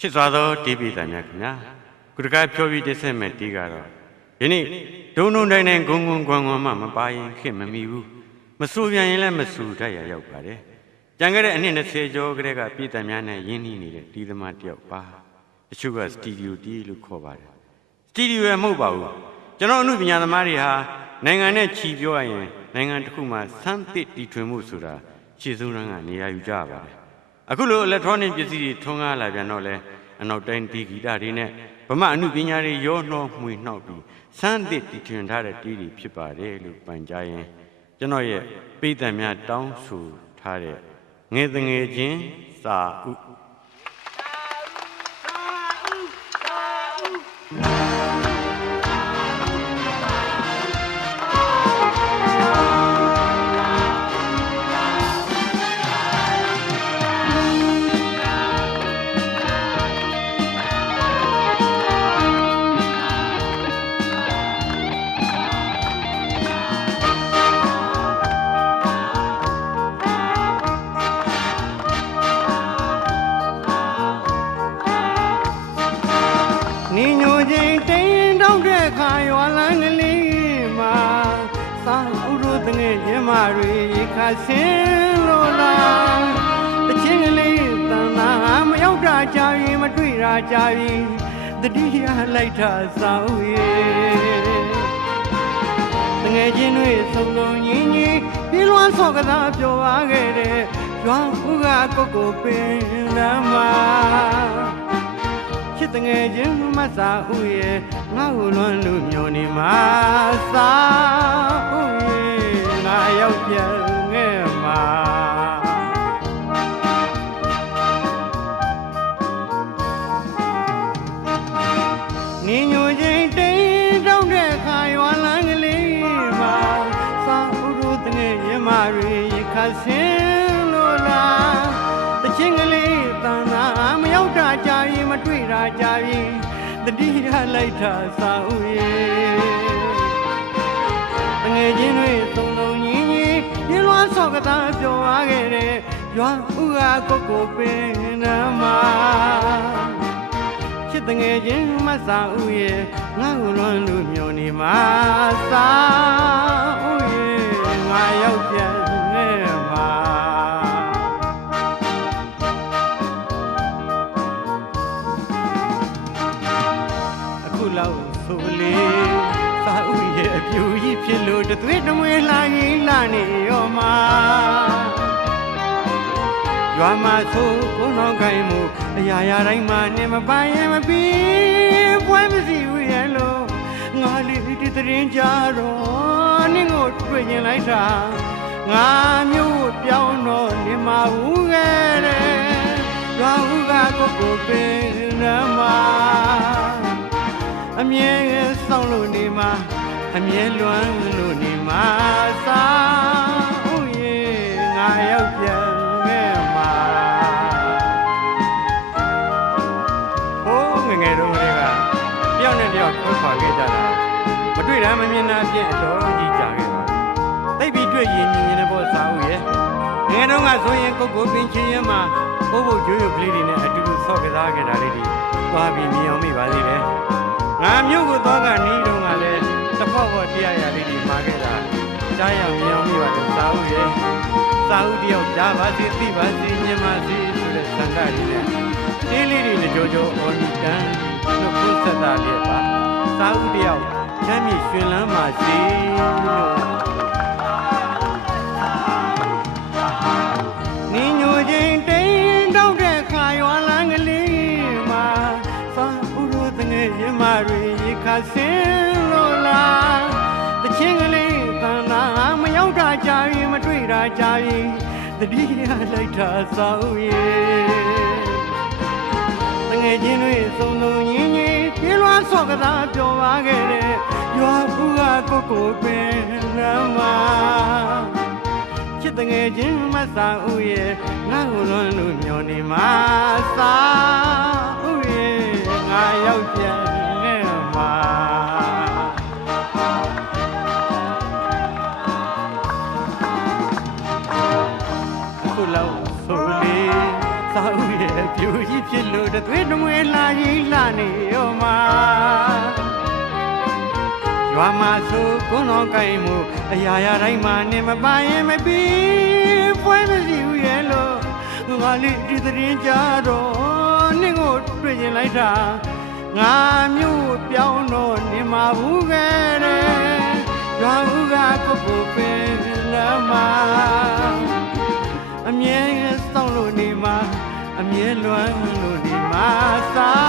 ချစ်စွာသောတီးပြည်သားများခင်ဗျာကုတကဖြောပြီးတစ်ဆက်မဲ့တီးကတော့ယနေ့ဒုံတိုင်းတိုင်းဂုံဂုံကွမ်ကွမ်မှမပါရင်ခင်မမီဘူးမဆူပြန်ရင်လည်းမဆူတတ်ရရောက်ပါတယ်ကြံခဲ့တဲ့အနှစ်20ကျော်ကတည်းကပြည်သားများနဲ့ရင်းနှီးနေတဲ့တီးသမားတယောက်ပါတချို့ကစတူဒီယိုတီးလို့ခေါ်ပါတယ်စတူဒီယိုရဲ့မဟုတ်ပါဘူးကျွန်တော်အမှုပညာသမားတွေဟာနိုင်ငံနဲ့ချီပြောရရင်နိုင်ငံတစ်ခုမှာစမ်းသစ်တီထွင်မှုဆိုတာရှေ့ဆုံးကနေရာယူကြပါတယ်အခုလို electronic ပစ္စည်းတွေထွန်းကားလာပြန်တော့လဲအနောက်တိုင်းတီဂီတတွေနဲ့ဗမာအမှုပညာတွေရောနှောမှွေနှောက်ပြီးစမ်းသစ်တီထွင်ထားတဲ့တီးတွေဖြစ်ပါတယ်လို့ပန်ကြားရင်ကျွန်တော်ရဲ့ပိဿံများတောင်းဆိုထားတဲ့ငယ်ငယ်ချင်းစာဥ你牛筋真到这看原来个里嘛，三五路等个野马瑞看新路啦，这青个里当那没有啥家园嘛对啥家园，这底下来他少爷。等个金瑞从容年年，比乱说个他表阿个的，装不个哥哥变了嘛。ချစ်တငယ်ချင်းမဆာဥရဲ့ငါ့ကိုလွန်လို့မျောနေမှာစာဥရဲ့ငါရောက်ပြန်ငဲ့မှာနင်းညိုချင်းတိန်တောင်းတဲ့ခါရွာလန်းကလေးမှာစာဥတို့တငယ်ရမတွေခါစင်းလို့လားတချင်းကလေးတန်တာမရောက်တာကြာရင်မတွေ့တာကြာရင်တတိယလိုက်တာစာဥရဲ့ငယ်ချင်းတွေသုံးလုံးညီညီပြလွှမ်းဆော့ကသားပြောရခဲ့တဲ့ရွာဥကကိုကိုပင်နာမချစ်တငယ်ချင်းမဆာဥရဲ့ငါ့ကိုလွန်လို့မျောနေမှာစာဥရဲ့ငါရောက်ပြန်ခဲ့မှာလောက်ဆိုလေစာဥရဲ့အပြူကြီးဖြစ်လို့တသွေးတမွေလာရင်လာနေရောမှာရွာမှာဆိုကိုနောင်ကိုင်းမှုအရာရာတိုင်းမှာနေမပိုင်ရင်မပြီးပွဲမစီဘူးရဲ့လို့ငါလေးဒီတရင်ကြတော့နင်းကိုတွေ့ရင်လိုက်တာငါမျိုးပြောင်းတော့နေမှာဘူးခဲ့တယ်ရွာဥကကိုကိုပင်နမအမြဲစောင့်လို့နေမှာအမြဲလွမ်းလို့နေမှာစာဥရဲ့ငါရောက်ပြန်ခဲ့မှာဟိုးငငယ်တော့တွေကတယောက်နဲ့တယောက်ထွက်ခွာခဲ့ကြတာမတွေ့တာမမြင်တာအပြည့်အတော်ကြီးကြာခဲ့ပါသိပ်ပြီးတွေ့ရင်မြင်ရင်လည်းပေါ့စာဥရဲ့ငယ်တော့ကဆိုရင်ကိုကိုပင်ချင်းရမှာကိုဘို့ကျွေးရုပ်ကလေးတွေနဲ့အတူတူဆော့ကစားခဲ့တာလေးတွေသွားပြီးမြင်အောင်မိပါသေးတယ်ငါမျိုးကိုတော့ကနီးတော့ကလည်းတစ်ဖောက်ဖောက်တရားရလေးတွေမှာခဲ့တာကြားရမြင်အောင်မိပါတယ်စာဥရဲ့စာဥတယောက်ကြားပါစေသိပါစေမြင်ပါစေဆိုတဲ့စံကလေးနဲ့တေးလေးတွေနဲ့ကြောကြောအော်ဒီတန်တို့ကိုဆက်တာလေးပါစာဥတယောက်ချမ်းမြေရွှင်လန်းပါစေလို့နင်းညိုချင်းတိန်တောင်းတဲ့ခါရွာလန်းကလေးမှာစာဥတို့တငယ်ရမတွေခါစင်းလို့လားတချင်းကလေးတန်တာမရောက်တာကြာရင်မတွေ့တာကြာရင်တတိယလိုက်တာစာဥရဲ့တငယ်ချင်းတွေစုံစုံညီညီပြေးလွှမ်းဆော့ကသားပြောပါခဲ့တဲ့ရွာဘူးကကိုကိုပင်နာမချစ်တငယ်ချင်းမဆာဥရဲ့ငါ့ကိုလွန်လို့မျောနေမှာစာဥရဲ့ငါရောက်ပြန်ခဲ့မှာအခုလောက်ဆိုလေ စာဥရဲ့ပြူကြီးဖြစ်လို့တသွေးတမွေလာကြီးလာနေရောမှာရွာမှာဆိုကုန်းတော်ကိုင်မှုအရာရာတိုင်းမှာနေမပါရင်မပြီးပွဲမရှိဘူးရဲ့လို့ငါလေးဒီသတင်းကြတော့နင့်ကိုတွေ့ရင်လိုက်တာငါမျိုးပြောင်းတော့နေမှာဘူးခဲ့တယ်ရွာဦးကပုပ်ပုပ်ပင်လာမှာအမြဲစောင့်လို့နေမှာအမြဲလွမ်းလို့နေမှာစား